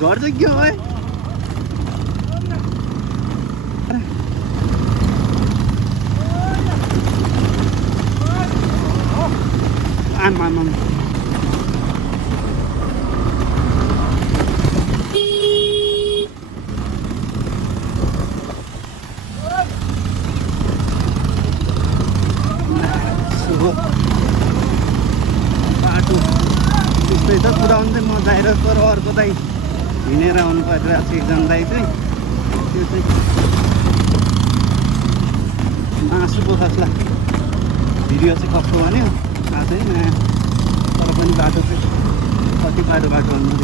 झर्छ क्या है आमा बाटो त्यस्तै छ कुदाउनु चाहिँ मजा आएर तर अर्को दाइ हिँडेर आउनु परिरहेको छ एकजना दाइ चाहिँ त्यो चाहिँ मासु बोखासला भिडियो चाहिँ कस्तो भन्यो थाहा छैन तर पनि बाटो चाहिँ कति बाटो भन्नु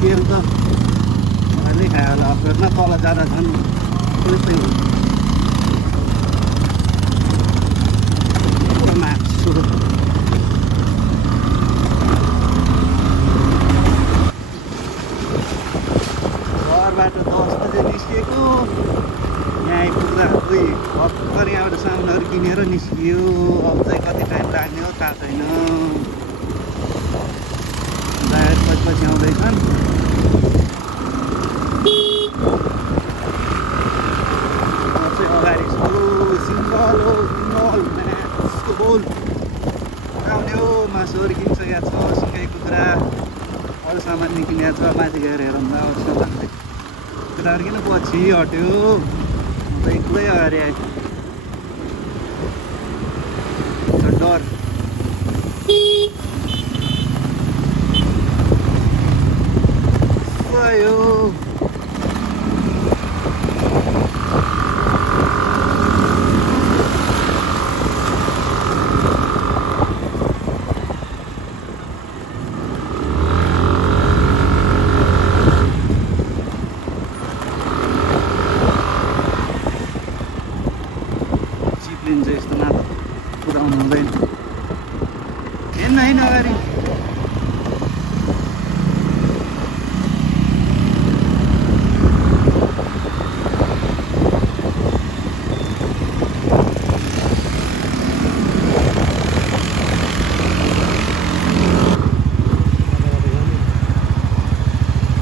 तेल त अहिले खायो होला अफरोडमा तल जाँदा झन् त्यस्तै हो पुरा मासु घरबाट 10 बजे निस्किएको यहाँ आइपुग्दा खोइ भर्खर यहाँबाट सामानहरू किनेर निस्कियो अब चाहिँ कति टाइम लाग्ने हो थाहा छैन बाहिर पछि आउँदैछन् अगाडि सिङ्गल हो सिङ्गल मासुको बोल आउने हो मासुहरू किनिसकेको छ सिकाइ कुखुरा अरू सामान निकिनेको छ माथि गएर हेरौँला अरू लाग्दै केटाहरू किन पछि हट्यो म त एक्लै अगाडि आएँ डर यो चिप्लिन्छ यस्तो मात्र कुदाउनु हुँदैन हेर्न होइन अगाडि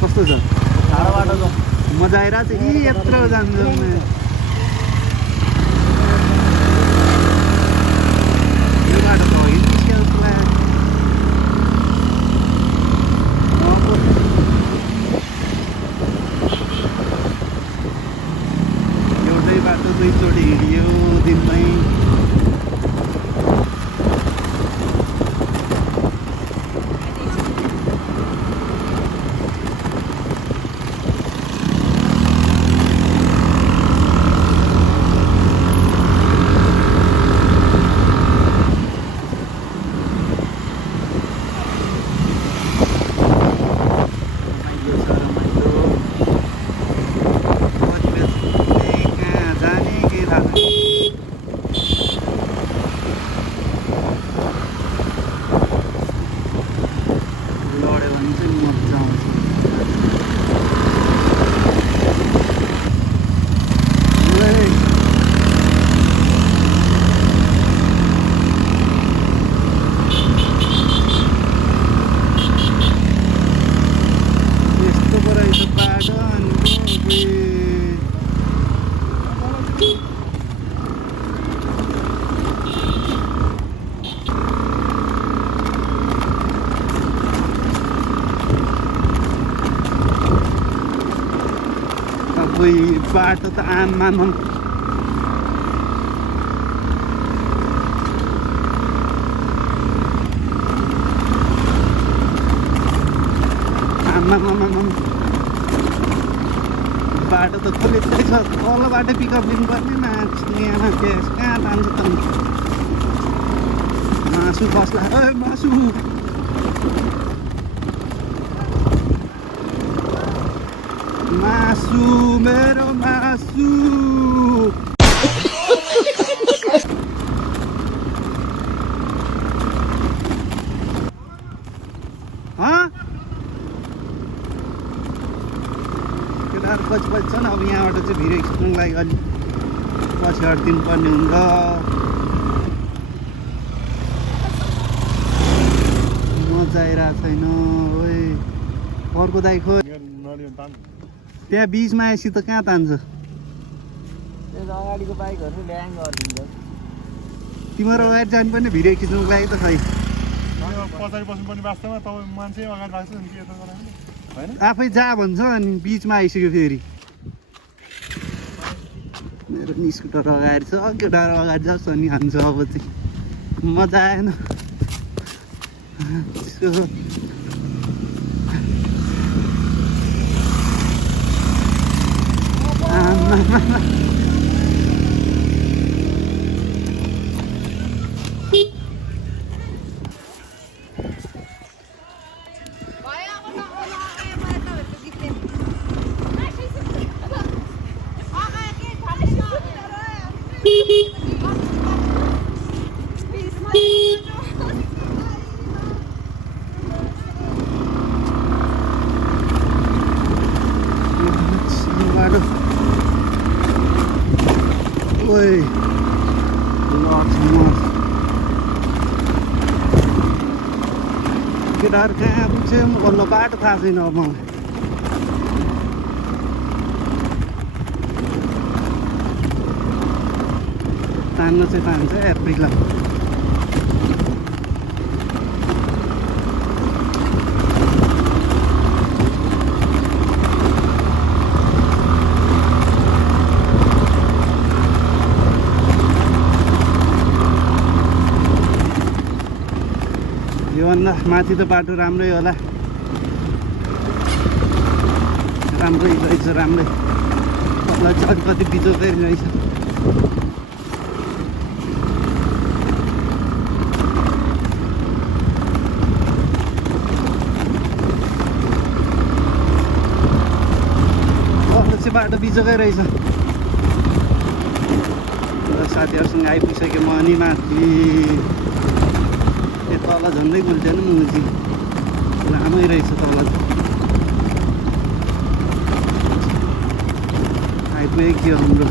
कस्तो छ टाढो बाटो छ मजा आइरहेको छ यी यत्रो जान्छौँ यो बाटो त होइन एउटै बाटो दुईचोटि हिँडियो दिनमै बाटो त आममा बाटो त खुलेकै छ तलबाट पिकअप लिनुपर्ने यहाँ कहाँ तान्छ त मासु बस्ला मासु मासु मेरो मासु केटाहरू पछि छन् अब यहाँबाट चाहिँ भिडियो खिच्नुको लागि अलिक पछि हटिदिनु पर्ने हुन्छ मजा आइरहेको छैन ओए अर्को दाइ खो त्यहाँ बिचमा आएपछि त कहाँ तान्छ अगाडिको बाइकहरू ल्याङ गरिदिन्छ तिमीहरू अगाडि जानु पर्ने भिडियो खिच्नुको लागि त खै पछाडि बस्नुपर्ने वास्तवमा तपाईँ मान्छे अगाडि राख्छ नि के यता गराउने होइन आफै जा भन्छ अनि बिचमा आइसक्यो फेरि मेरो नि स्कुटर अगाडि छ केटाहरू अगाडि जान्छ अनि हान्छ अब चाहिँ मजा आएन Oi, lots more. केटाहरू कहाँ पुग्छ बल्ल बाटो थाहा छैन अब मलाई तान्न चाहिँ तान्छ एप्रिलमा योभन्दा माथि त बाटो राम्रै होला राम्रै रहेछ राम्रै कति बिजो फेरि रहेछ बाटो बिजोकै रहेछ साथीहरूसँग आइपुगिसकेँ म अनि माथि तल झन्डै गुल्दैन मुजी राम्रै रहेछ तल आइपुग्यो हाम्रो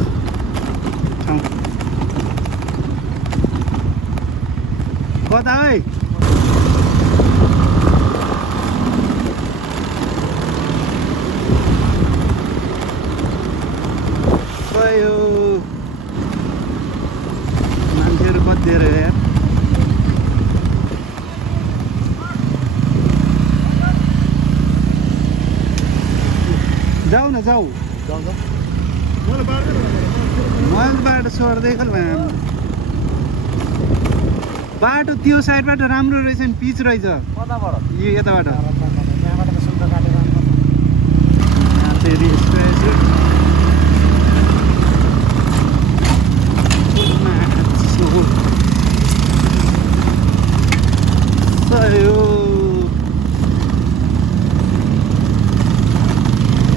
ठाउँ कता है गयो मान्छेहरू कति धेरै यार जाऊ न जाऊ मैले बाटो छोड्दै बाटो त्यो साइडबाट राम्रो रहेछ नि पिच रहेछ यो यताबाट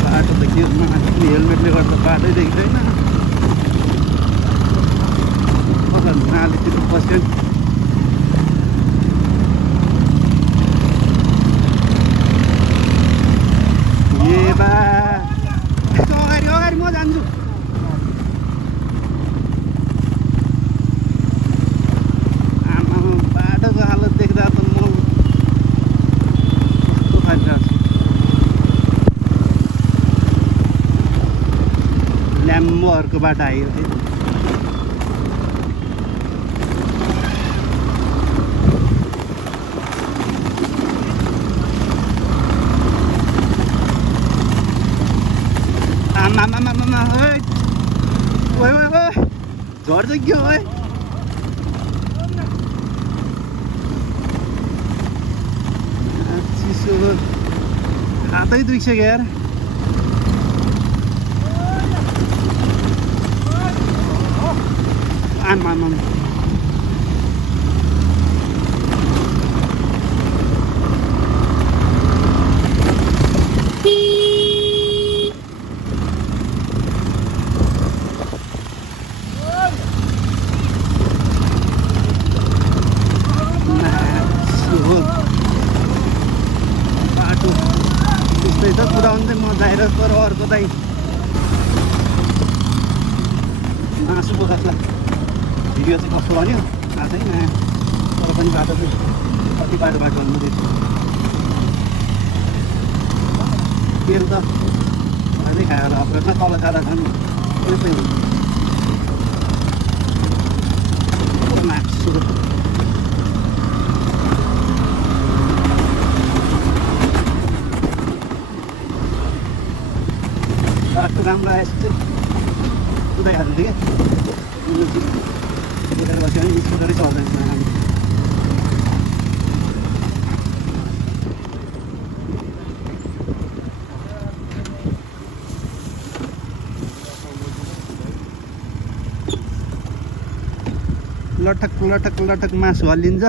बाटो त के हेलमेटले गर्दा बाटै देखिँदैन नालीतिर बस्यो ए बा अगाडि अगाडि म जान्छु आमा बाटोको हालत देख्दा त म कस्तो खाइरहेको छु ल्याम्बोहरूको बाटो आयो फेरि आमा ओए झर्छ के हो चिसो हातै दुख्छ यार आमा बाटो त्यस्तै छ कुदाउनु चाहिँ मजा आएर तर अर्को दाइ मासु बोकाच्ला भिडियो चाहिँ कस्तो भन्यो थाहा छैन तर पनि बाटो चाहिँ कति बाटो भन्नु तेल त अझै खायो होला अप्रेटमा तल जाँदा झन् त्यसै हुन्छ मासुको बाटो राम्रो आएछ चाहिँ उतै हाल्नु थियो क्या उता बस्यो भने स्कुटरै चल्दैन राम्रो लटक लटक लटक मासु हल्लिन्छ